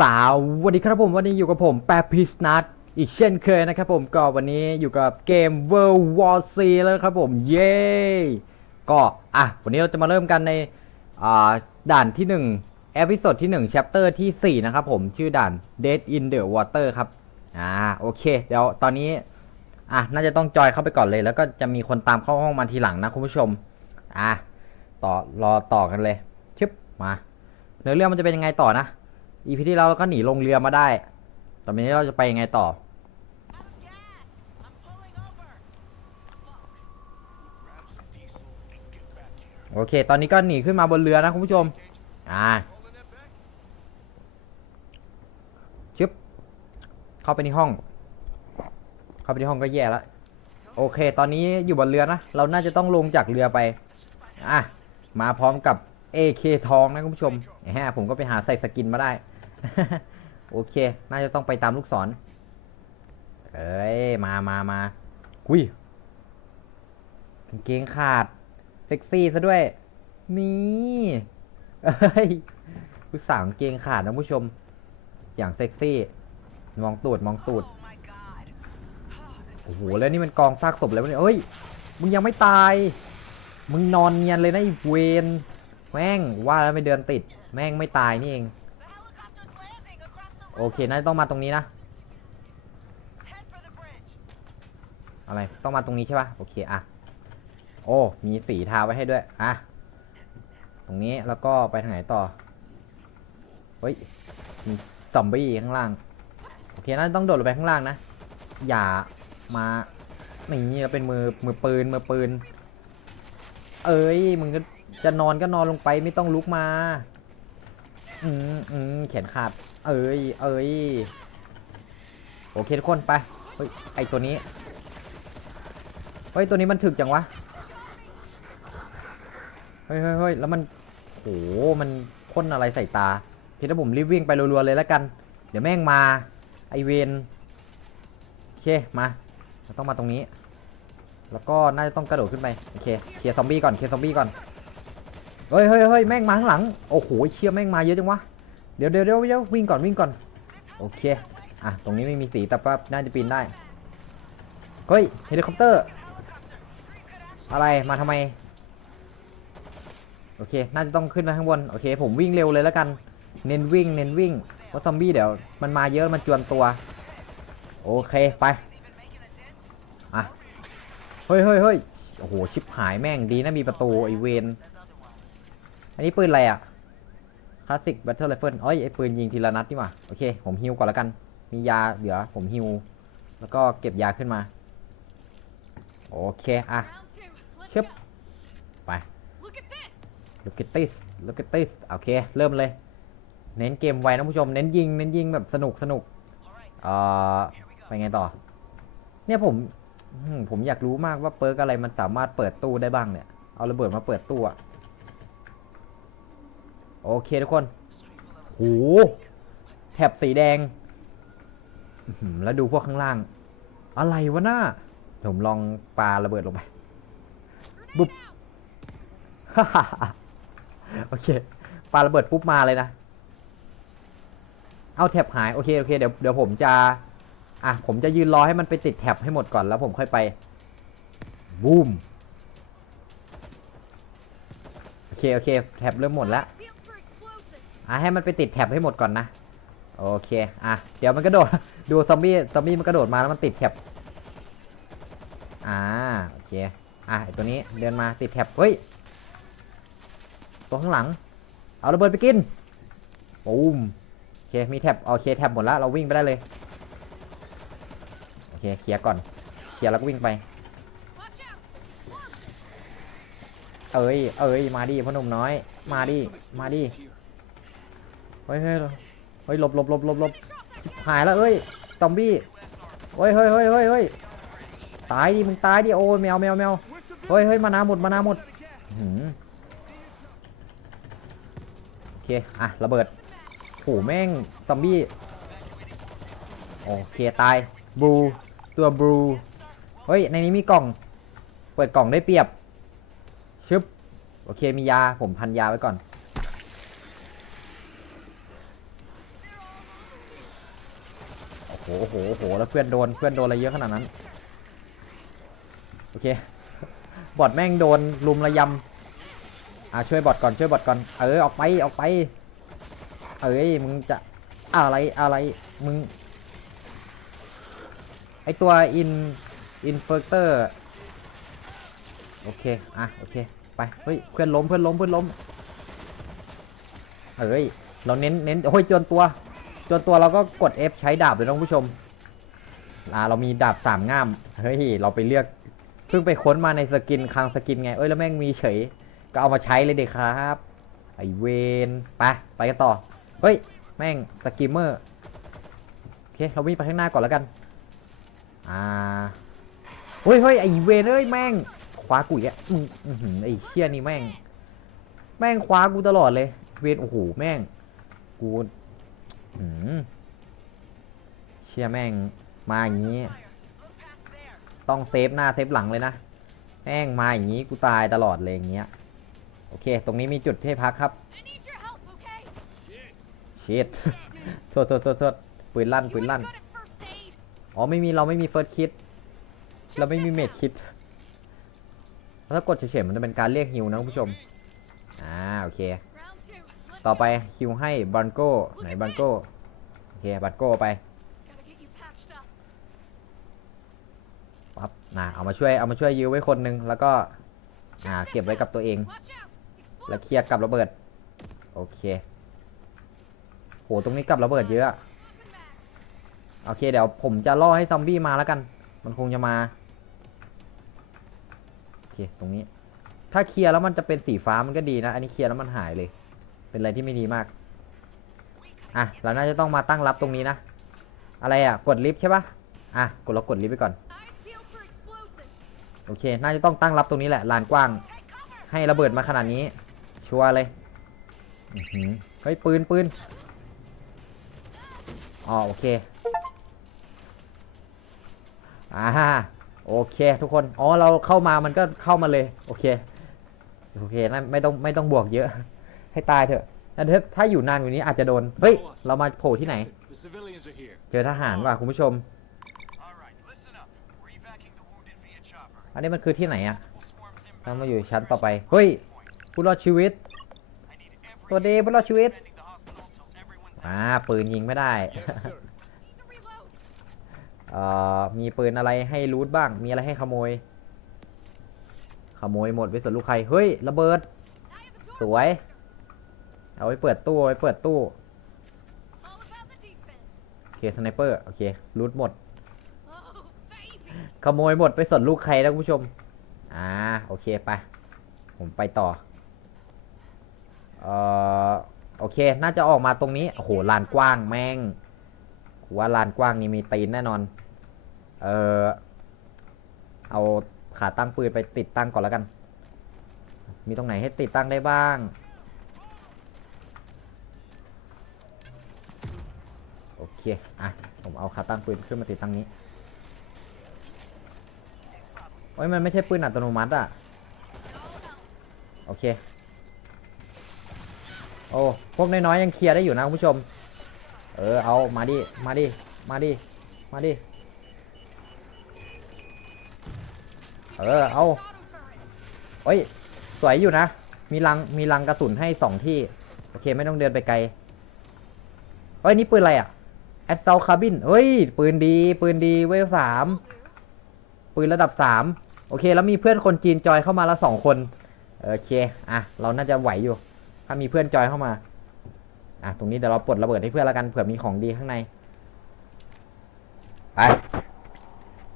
สาววันนี้ครับผมวันนี้อยู่กับผมแปพิสนัทอีกเช่นเคยนะครับผมก็วันนี้อยู่กับเกม World War C แล้วครับผมเย้ก็อะวันนี้เราจะมาเริ่มกันในอ่าด่านที่1เอพิโซดที่1 chapter ที่ 4 นะครับผมชื่อด่าน Dead in the Water ครับอ่าโอเค เดี๋ยวตอนนี้อะน่าจะต้องจอยเข้าไปก่อนเลย แล้วก็จะมีคนตามเข้าห้องมาทีหลังนะคุณผู้ชมอะต่อรอต่อกันเลยชึบมาเนื้อเรื่องมันจะเป็นยังไงต่อนะ อีพีที่แล้วเราก็หนีลงเรือมาได้ ตอนนี้เราจะไปยังไงต่อ โอเค ตอนนี้ก็หนีขึ้นมาบนเรือนะคุณผู้ชม อ่าชึบ เข้าไปในห้อง เข้าไปในห้องก็แย่แล้วโอเค ตอนนี้อยู่บนเรือนะ เราน่าจะต้องลงจากเรือไป อะ มาพร้อมกับ AK ทองนะคุณผู้ชมแหมผมก็ไปหาใส่สกินมาได้ โอเค น่าจะต้องไปตามลูกศร เอ้ย มามามาหุยกางเกงขาด เซ็กซี่ซะด้วย นี่ เอ้ยผู้สาวกางเกงขาดนะผู้ชม อย่างเซ็กซี่ มองตูด มองตูด โอ้โห แล้วนี่มันกองซากศพแล้วเนี่ยเอ้ย มึงยังไม่ตาย มึงนอนเนียนเลยนะไอเวน แม่ง ว่าแล้วไม่เดินติด แม่งไม่ตายนี่เอง โอเคน่าจะต้องมาตรงนี้นะ อะไร ต้องมาตรงนี้ใช่ปะโอเคอะ โอ้ มีสีทาไว้ให้ด้วย อะ ตรงนี้แล้วก็ไปทางไหนต่อ เฮ้ย มีซอมบี้ข้างล่าง โอเคน่าจะต้องโดดลงไปข้างล่างนะ อย่ามานี่เราเป็นมือมือปืนมือปืน เอ้ยมึงก็จะนอนก็นอนลงไปไม่ต้องลุกมา อืมอืมแขนขาด เอ้ยเอ้ยโอเคทุกคนไปเฮ้ยไอตัวนี้เฮ้ยตัวนี้มันถึกจังวะเฮ้ยเฮ้ยเฮ้ยแล้วมันโหมันพ่นอะไรใส่ตาทีถ้าผมรีบวิ่งไปรัวๆเลยแล้วกัน เดี๋ยวแม่งมาไอเวนโอเคมาเราต้องมาตรงนี้ แล้วก็น่าจะต้องกระโดดขึ้นไปโอเคเคลียร์ซอมบี้ก่อนเคลียร์ซอมบี้ก่อน เฮ้ยเฮ้ยเฮ้ยแม่งมาข้างหลัง โอ้โหเชี่ยแม่งมาเยอะจังวะ เดี๋ยวเดี๋ยวเดี๋ยวเดี๋ยววิ่งก่อนวิ่งก่อน โอเค อะ ตรงนี้ไม่มีสีแต่ว่าน่าจะปีนได้ เฮ้ยเฮลิคอปเตอร์ อะไร มาทำไม โอเค น่าจะต้องขึ้นไปข้างบน โอเค ผมวิ่งเร็วเลยแล้วกัน เน้นวิ่ง เน้นวิ่ง เพราะซอมบี้เดี๋ยวมันมาเยอะมันจวนตัว โอเคไป อะ เฮ้ยเฮ้ยเฮ้ยโอ้โห ชิบหายแม่งดีนะมีประตูไอเวน อันนี้ปืนอะไรอะคลาสสิกแบทเทิลไรเฟิลเอ้ยไอปืนยิงทีละนัดนี่หว่าโอเค ผมฮิวก่อนแล้วกัน มียาเหลือผมฮิว แล้วก็เก็บยาขึ้นมา โอเคอะ Chip. Chip. Bye. Look at this. look at this โอเค เริ่มเลย เน้นเกมไวนะผู้ชม เน้นยิง เน้นยิงแบบสนุกสนุกเอ่อไปไงต่อ เนี่ยผมอืมผมอยากรู้มากว่าเปิร์กอะไรมันสามารถเปิดตู้ได้บ้างเนี่ย เอาระเบิดมาเปิดตู้อะ โอเคทุกคนโหแถบสีแดง แล้วดูพวกข้างล่าง อะไรวะหน้า ผมลองปาระเบิดลงไป บุ๊บโอเค ปาระเบิดปุ๊บมาเลยนะ เอาแท็บหาย โอเค โอเค เดี๋ยว เดี๋ยวผมจะ อะ ผมจะยืนรอให้มันไปติดแท็บให้หมดก่อน แล้วผมค่อยไป บูม โอเค โอเคแท็บเริ่มหมดแล้ว อะให้มันไปติดแท็บให้หมดก่อนนะ โอเค อะ เดี๋ยวมันกระโดด ดูซอมบี้ ซอมบี้มันกระโดดมาแล้วมันติดแท็บ อ่า โอเค อะไอตัวนี้เดินมาติดแท็บ เฮ้ย ตัวข้างหลัง เอาระเบิดไปกินปูมโอเค มีแท็บ โอเค แท็บหมดแล้ว เราวิ่งไปได้เลย โอเค เคลียร์ก่อน เคลียร์แล้วก็วิ่งไป เอ้ย เอ้ย มาดิพ่อหนุ่มน้อย มาดิ มาดิ เฮ้ยเฮ้ยเฮ้ยหลบหลบหลบหลบหลบหายแล้วเอ้ยซอมบี้เฮ้ยเฮ้ยเฮ้ยเฮ้ยเฮ้ยตายดิมึงตายดิโอ้ยแมวแมวแมวเฮ้ยเฮ้ยมานาหมดมานาหมดโอเคอะระเบิดโหแม่งซอมบี้โอเคตายบลูตัวบลูเฮ้ยในนี้มีกล่อง เปิดกล่องได้เปรียบชึบโอเคมียาผมพันยาไว้ก่อน โหโหโหแล้วเพื่อนโดนเพื่อนโดนอะไรเยอะขนาดนั้น โอเค บอทแม่งโดนลุมระยำอ่าช่วยบอทก่อนช่วยบอทก่อน เออออกไปออกไป เอ้ยมึงจะอะไรอะไรมึง ไอตัวอินอินเฟอร์เตอร์ โอเค อะ โอเค ไป เฮ้ย เพื่อนล้ม เพื่อนล้ม เพื่อนล้ม เอ้ย เราเน้น เน้น โอ้ย จนตัว จนตัวเราก็กด F ใช้ดาบเลยนะคุณผู้ชมอ่าเรามีดาบสามง่าม เฮ้ย เราไปเลือก เพิ่งไปค้นมาในสกินคลังสกินไง เอ้ย แล้วแม่งมีเฉย ก็เอามาใช้เลยเด็กครับ ไอเวนไป ไปกันต่อ เฮ้ย แม่งสกิมเมอร์ โอเค เราวิ่งไปข้างหน้าก่อนแล้วกัน อ่า เฮ้ยเฮ้ยไอเวนเอ้ย แม่ง คว้ากูอีกแล้วมึงอื้อหือไอเชี่ยนี่แม่ง แม่งคว้ากูตลอดเลย เวนโอ้โห แม่ง กู เชี่ยแม่งมาอย่างนี้ ต้องเซฟหน้าเซฟหลังเลยนะ แม่งมาอย่างนี้กูตายตลอดเลยอย่างเงี้ย โอเค ตรงนี้มีจุดที่พักครับ I need your help, okay? ชิดโทษโทษโทษโทษปืนลั่น You ปืน ain't ลั่น good at first aid. อ๋อไม่มีเราไม่มีเฟิร์สคิด เราไม่มีเมดคิด ถ้ากดเฉยๆมันจะเป็นการเรียกฮิวนะคุณผู้ชม อ่าโอเค Round two. Let's ต่อไป go. ฮิวให้บันโก้ไหนบันโก้โอเคบันโก้ไปปั๊บนะเอามาช่วยเอามาช่วยยื้อไว้คนหนึงแล้วก็อ่าเก็บไว้กับตัวเอง แล้วเคลียร์กับระเบิด โอเคโหตรงนี้กับระเบิดเยอะโอเคเดี๋ยวผมจะล่อให้ซอมบี้มาแล้วกัน มันคงจะมาโอเคตรงนี้ ถ้าเคลียร์แล้วมันจะเป็นสีฟ้ามันก็ดีนะ อันนี้เคลียร์แล้วมันหายเลย เป็นอะไรที่ไม่ดีมาก อะ เราน่าจะต้องมาตั้งรับตรงนี้นะ อะไรอะ กดลิฟต์ใช่ปะอะ กดเรากดลิฟต์ไปก่อน โอเค น่าจะต้องตั้งรับตรงนี้แหละ ลานกว้าง ให้ระเบิดมาขนาดนี้ ชัวร์เลยเฮ้ยปืนปืนอ๋อโอเคอ่าโอเค ทุกคน อ๋อ เราเข้ามามันก็เข้ามาเลย โอเค โอเค ไม่ต้องไม่ต้องบวกเยอะ ให้ตายเถอะแต่ถ้าอยู่นานกว่านี้อาจจะโดน เฮ้ย เรามาโผล่ที่ไหน เจอทหารว่ะคุณผู้ชม อันนี้มันคือที่ไหนอะเรามาอยู่ชั้นต่อไป เฮ้ยผู้รอดชีวิต I need every สวัสดีผู้รอดชีวิตอ่าปืนยิงไม่ได้ เอ่อ มีปืนอะไรให้รูทบ้าง มีอะไรให้ขโมย ขโมยหมดไปส่วนลูกใคร เฮ้ย ระเบิด สวย เอาไว้เปิดตู้ไว้เปิดตู้โอเคสไนเปอร์โอเครูทหมด Oh, ขโมยหมดไปสนลูกใครนะคุณผู้ชม อ่าโอเคไป ผมไปต่อ เอ่อโอเค น่าจะออกมาตรงนี้ โอ้โหลานกว้างแม่งว่าลานกว้างนี่มีตีนแน่นอน เออเอาขาตั้งปืนไปติดตั้งก่อนแล้วกัน มีตรงไหนให้ติดตั้งได้บ้าง เคอะผมเอาขาตั้งปืนขึ้นมาติดตั้งนี้โอ้ยมันไม่ใช่ปืนอัตโนมัติอะโอเค โอ้พวกน้อยๆยังเคลียร์ได้อยู่นะคุณผู้ชม เออเอามาดิมาดิมาดิมาดิเออเอา Auto turret. เอ้ยสวยอยู่นะ มีรังมีรังกระสุนให้สองที่ โอเคไม่ต้องเดินไปไกลเอ้ยนี่ปืนอะไรอะ แอตเซลคาบินเฮ้ย ปืนดี ปืนดีเวลสามปืนระดับสามโอเค แล้วมีเพื่อนคนจีนจอยเข้ามาแล้วสองคน โอเค อะ เราน่าจะไหวอยู่ ถ้ามีเพื่อนจอยเข้ามา อะ ตรงนี้เดี๋ยวเราปลดระเบิดให้เพื่อนล้วกัน เผื่อมีของดีข้างใน ไป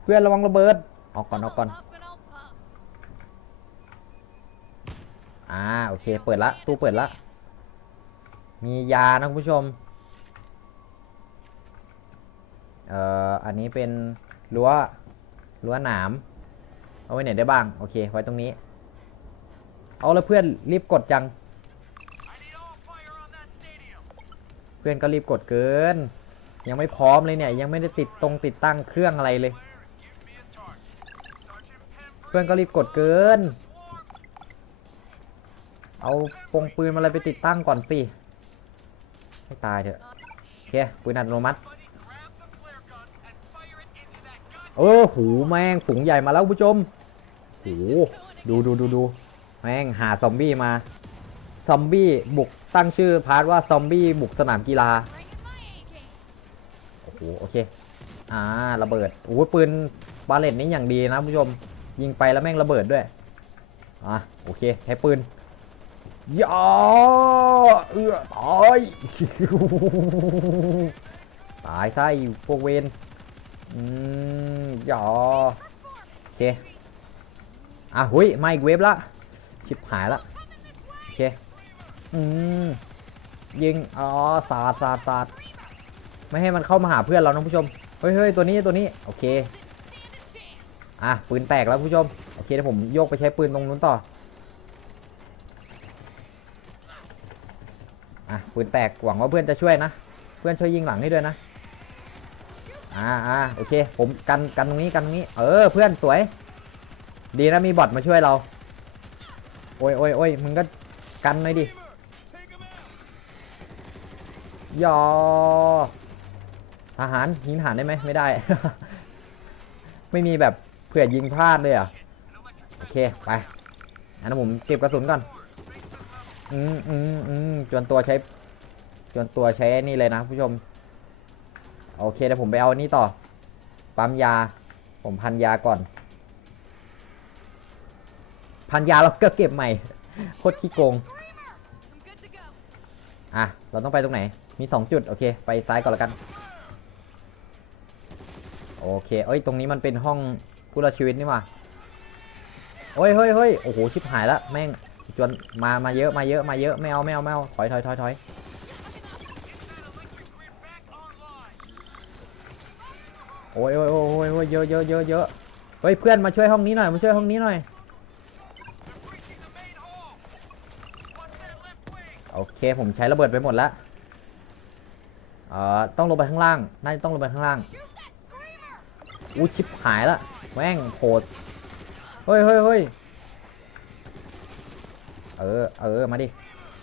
เพื่อนระวังระเบิด ออกก่อน ออกก่อน อ่า โอเค เปิดละ ตู้เปิดละ มียานะคุณผู้ชม เอ่ออันนี้เป็นรั้วรั้วหนาม เอาไว้ไหนได้บ้าง โอเค ไว้ตรงนี้ เอาแล้วเพื่อนรีบกดจัง เพื่อนก็รีบกดเกิน ยังไม่พร้อมเลยเนี่ย ยังไม่ได้ติดตรงติดตั้งเครื่องอะไรเลย เพื่อนก็รีบกดเกิน เอาปงปืนมาอะไรไปติดตั้งก่อนสิให้ตายเถอะ โอเค ปืนอัตโนมัติ เออหูแม่งฝูงใหญ่มาแล้วผู้ชมหูดูดูดูดูแม่งหาซอมบี้มาซอมบี้บุกตั้งชื่อพาร์ทว่าซอมบี้บุกสนามกีฬาโอ้โหโอเคอ่าระเบิดโอ้โหปืนบาเลตนี้อย่างดีนะผู้ชมยิงไปแล้วแม่งระเบิดด้วยอะโอเคใช้ปืนยาเอื้อตายตายซะไอ้พวกเวน อืมยาโอเคอะหุยมาอีกเวฟละชิบหายละโอเคอืมยิงอ๋อสาดสาดสาดไม่ให้มันเข้ามาหาเพื่อนเรานะผู้ชมเฮ้ยเฮ้ยตัวนี้ตัวนี้โอเคอะปืนแตกแล้วผู้ชมโอเคเดี๋ยวผมโยกไปใช้ปืนตรงนู้นต่ออะปืนแตกหวังว่าเพื่อนจะช่วยนะ เพื่อนช่วยยิงหลังให้ด้วยนะ อ่าอ่าโอเค ผมกันกันตรงนี้กันตรงนี้ เออเพื่อนสวย ดีนะมีบอทมาช่วยเรา โอ้ยโอ้ยโอ้ยมึงก็กันหน่อยดิยอทหารยิงทหารได้ไหมไม่ได้ ไม่มีแบบเผื่อยิงพลาดเลยอะโอเคไปอันนั้นผมเก็บกระสุนก่อนอืมอืมอืมจวนตัวใช้จวนตัวใช้นี่เลยนะผู้ชม โอเคเดี๋ยวผมไปเอานนี้ต่อ ปั๊มยา ผมพันยาก่อน พันยาแล้วก็เก็บใหม่ โคตรขี้โกง อะ เราต้องไปตรงไหน มีสองจุด โอเค ไปซ้ายก่อนล้วกัน โอเค เอ้ย ตรงนี้มันเป็นห้องผู้รอดชีวิตนี่ว่าโอ้ยเฮ้ยเฮ้ยโอ้โห ชิบหายละแม่งจวนมา มาเยอะ มาเยอะ มาเยอะ ไม่เอา ไม่เอา ไม่เอา ถอยถอยถอยถอย อ้ยโอ้ยโอ้ยโอ้ยโอ้ยเยอะเยอะเยอะเยอะเฮ้ยเพื่อนมาช่วยห้องนี้หน่อยมาช่วยห้องนี้หน่อยโอเคผมใช้ระเบิดไปหมดแล้วเอ่อต้องลงไปข้างล่างน่าจะต้องลงไปข้างล่างอู้ชิบหายละแม่งโหดเฮ้ยเฮ้ยเฮ้ยเออเออมาดิ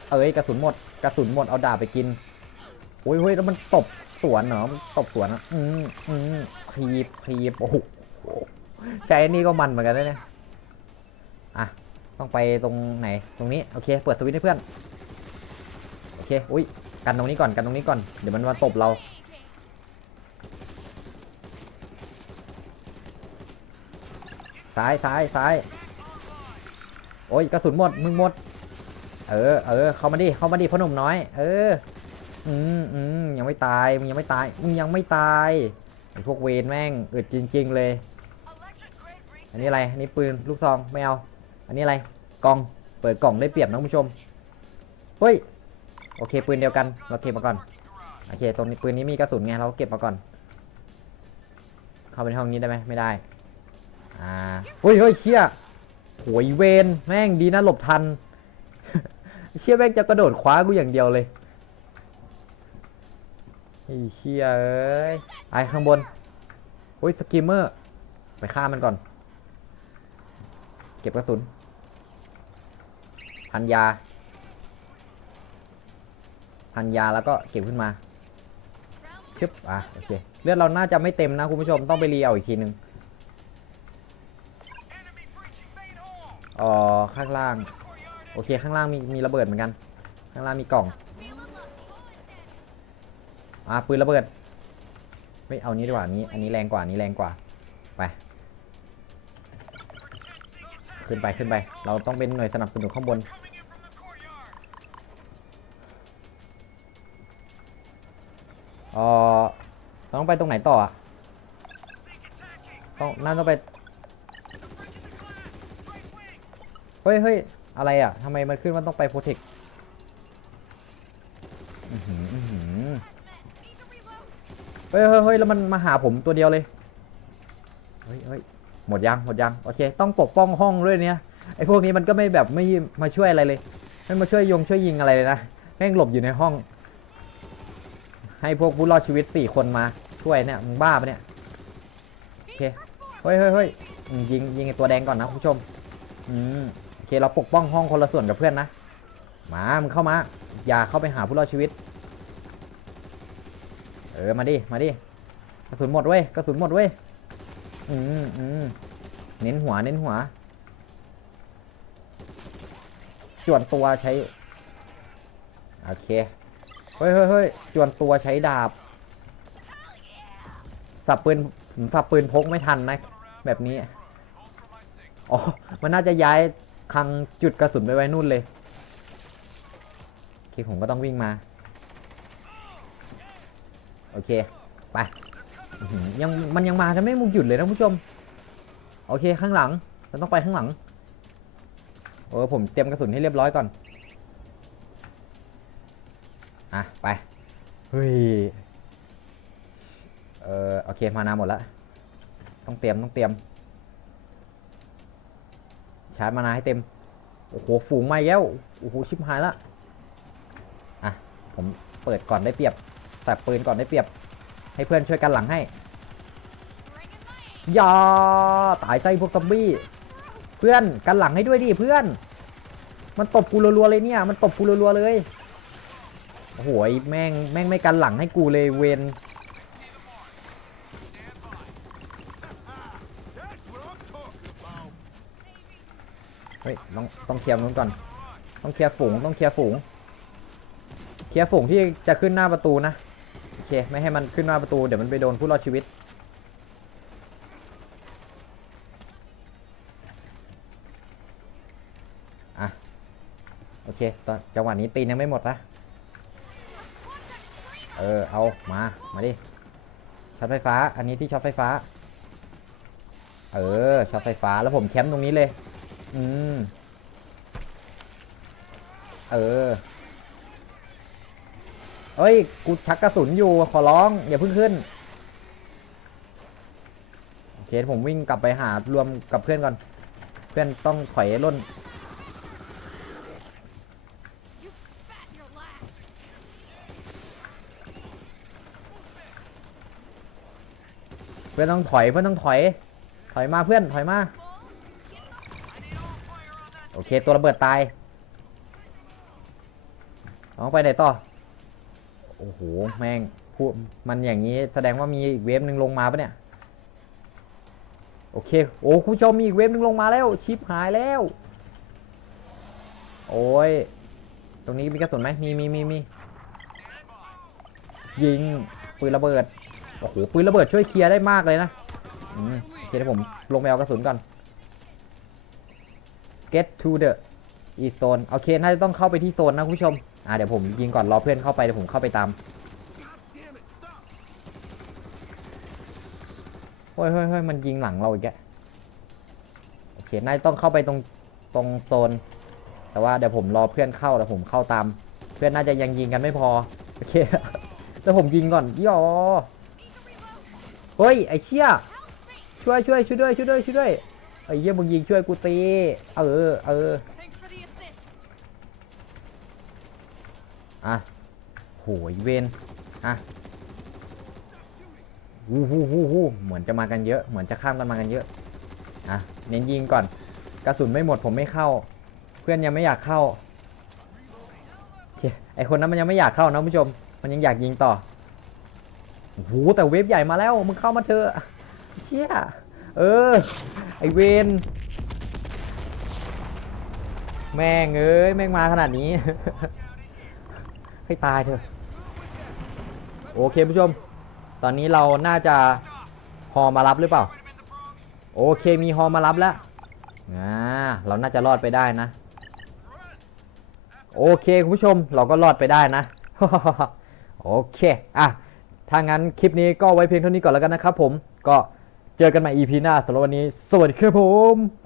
เอ้ยกระสุนหมดกระสุนหมดเอาดาบไปกินโอ้ยเฮ้ยแล้วมันตบ สวนเหรอตบสวนอะอืมอืมคีบคีบโอ้โหใช้นนี่ก็มันเหมือนกันนะเนี่ยอะต้องไปตรงไหนตรงนี้โอเค เปิดสวิตช์ให้เพื่อนโอเคอุ้ยกันตรงนี้ก่อนกันตรงนี้ก่อนเดี๋ยวมันมาตบเราซ้ายซ้ายซ้ายโอ้ยกระสุนหมดมึงหมด เออเออเข้ามาดิเข้ามาดิพ่อหนุ่มน้อย เออ อืมอืมยังไม่ตายมึงยังไม่ตายมึงยังไม่ตายไอพวกเวนแม่งอึดจริง ๆ เลย อันนี้อะไรอันนี้ปืนลูกซองไม่เอา อันนี้อะไรกล่องเปิดกล่องได้เปรียบนะคุณผู้ชมเฮ้ยโอเคปืนเดียวกันเราเก็บมาก่อนโอเคตรงนี้ปืนนี้มีกระสุนไงเราเก็บมาก่อน เข้าไปในห้องนี้ได้ไหมไม่ได้อ่าเฮ้ยเฮ้ยเชี่ยโหยเวนแม่งดีนะหลบทันเชี่ยแม่งจะกระโดดคว้ากูอย่างเดียวเลย ไอ้เชี่ยเอ้ยไอข้างบนโอ้ยสกิมเมอร์ไปฆ่ามันก่อน เก็บกระสุนพันยาพันยาแล้วก็เก็บขึ้นมา Round ชึบอะโอเคเลือดเราน่าจะไม่เต็มนะคุณผู้ชมต้องไปรีเอาอีกทีหนึ่งอ๋อข้างล่าง โอเคข้างล่างมีมีระเบิดเหมือนกัน ข้างล่างมีกล่อง อะปืนระเบิด ไม่เอานี้ดีกว่านี้ อันนี้แรงกว่านี้แรงกว่า ไป ขึ้นไปขึ้นไป เราต้องเป็นหน่วยสนับสนุนข้างบน เออต้องไปตรงไหนต่ออะต้องน่าต้องไป เฮ้ยเฮ้ยอะไรอะทำไมมันขึ้นว่าต้องไปโปรเทคอื้อหืออื้อหือ Need to reload. เฮ้ยเฮ้ยเฮ้ยแล้วมันมาหาผมตัวเดียวเลย เฮ้ยเฮ้ยหมดยังหมดยังโอเค ต้องปกป้องห้องด้วยเนี่ยไอ้พวกนี้มันก็ไม่แบบไม่มาช่วยอะไรเลยไม่มาช่วยยงช่วยยิงอะไรเลยนะแม่งหลบอยู่ในห้อง ให้พวกผู้รอดชีวิตสี่คนมาช่วยเนี่ยมึงบ้าปะเนี่ยโอเคเฮ้ยเฮ้ยเฮ้ยยิงยิงไอ้ตัวแดงก่อนนะคุณผู้ชมอืมโอเคเราปกป้องห้องคนละส่วนกับเพื่อนนะมามึงเข้ามา อย่าเข้าไปหาผู้รอดชีวิต เออ มาดิ มาดิ กระสุนหมดเว้ย กระสุนหมดเว้ย อืมอืมเน้นหัว เน้นหัว จวนตัวใช้ โอเค เฮ้ยเฮ้ยเฮ้ยจวนตัวใช้ดาบ สับปืนผมสับปืนพกไม่ทันนะ แบบนี้ อ๋อ มันน่าจะย้ายคังจุดกระสุนไปไว้นู่นเลย โอเค ผมก็ต้องวิ่งมา โอเค ไปยังมันยังมาจะไม่มุกหยุดเลยนะผู้ชม โอเคข้างหลังเราต้องไปข้างหลังเออผมเตรียมกระสุนให้เรียบร้อยก่อน อะ ไปเฮ้ยเออโอเคมานาหมดแล้วต้องเตรียมต้องเตรียม ชาร์จมานาให้เต็ม โอ้โหฝูงมาแล้ว โอ้โหชิบหายละ อะ ผมเปิดก่อนได้เปรียบ แต่ปืนก่อนได้เปรียบ ให้เพื่อนช่วยกันหลังให้ย่าตายใจพวกซอมบี้ เพื่อนกันหลังให้ด้วยดิเพื่อน มันตบกูรัวๆเลยเนี่ย มันตบกูรัวๆเลยโอ้โหไอ้แม่งแม่งไม่กันหลังให้กูเลยเวนเฮ้ยต้องต้องเคลียร์นู้นก่อน ต้องเคลียร์ฝูงต้องเคลียร์ฝูง เคลียร์ฝูงที่จะขึ้นหน้าประตูนะ เคไม่ให้มันขึ้นหน้าประตูเดี๋ยวมันไปโดนผู้รอดชีวิต อะ โอเคตอนจังหวะนี้ตีนยังไม่หมดนะเออ เอา มา มาดิ ช็อตไฟฟ้า อันนี้ที่ช็อตไฟฟ้า เออ ช็อตไฟฟ้า แล้วผมแคมป์ตรงนี้เลย อืม เออ เอ้ย กูชักกระสุนอยู่ ขอร้อง อย่าเพิ่งขึ้น โอเค ผมวิ่งกลับไปหารวมกับเพื่อนก่อน เพื่อนต้องถอยร่น เพื่อนต้องถอย เพื่อนต้องถอย ถอยมาเพื่อน ถอยมา โอเค ตัวระเบิดตายน้องไปไหนต่อ โอ้โห แม่งพูดมันอย่างนี้แสดงว่ามีอีกเวฟหนึ่งลงมาปะเนี่ย โอเค โอ้คุณผู้ชมมีอีกเวฟหนึ่งลงมาแล้ว ชิปหายแล้ว โอ้ย ตรงนี้มีกระสุนไหมมีมีมีมียิงปืนระเบิด โอ้โห ปืนระเบิดช่วยเคลียร์ได้มากเลยนะโอเคเดี๋ยวผมลงไปเอากระสุนก่อน get to the e zone โอเค น่าจะต้องเข้าไปที่โซนนะคุณผู้ชม อ่าเดี๋ยวผมยิงก่อนรอเพื่อนเข้าไปเดี๋ยวผมเข้าไปตามเฮ้ยเฮ้ยเฮ้ยมันยิงหลังเราอีกแกโอเคน่าจะต้องเข้าไปตรงตรงโซน แต่ว่าเดี๋ยวผมรอเพื่อนเข้าแล้วผมเข้าตาม เพื่อนน่าจะยังยิงกันไม่พอ โอเคแล้วผมยิงก่อนย่อเฮ้ยไอ้เชี่ยช่วยช่วยช่วยด้วยช่วยด้วยช่วยด้วยไอ้เหี้ยมึงยิงช่วยกูตี เออเออ อะโหยเวนอะวู้ฮู้ฮู้ฮู้เหมือนจะมากันเยอะ เหมือนจะข้ามกันมากันเยอะ อะ เน้นยิงก่อน กระสุนไม่หมดผมไม่เข้า เพื่อนยังไม่อยากเข้า ไอคนนั้นมันยังไม่อยากเข้านะผู้ชม มันยังอยากยิงต่อโอ้โหแต่เวฟใหญ่มาแล้ว มึงเข้ามาเถอะเชี่ย เออ ไอเวนแม่งเอ้ย แม่งมาขนาดนี้ ให้ตายเถอะ โอเคผู้ชม ตอนนี้เราน่าจะฮอมารับหรือเปล่า โอเคมีฮอมารับแล้วอ่าเราน่าจะรอดไปได้นะ โอเคคุณผู้ชมเราก็รอดไปได้นะ โอเค อะ ถ้างั้นคลิปนี้ก็ไว้เพียงเท่านี้ก่อนแล้วกันนะครับผม ก็เจอกันใหม่ EP หน้าสำหรับวันนี้ สวัสดีครับผม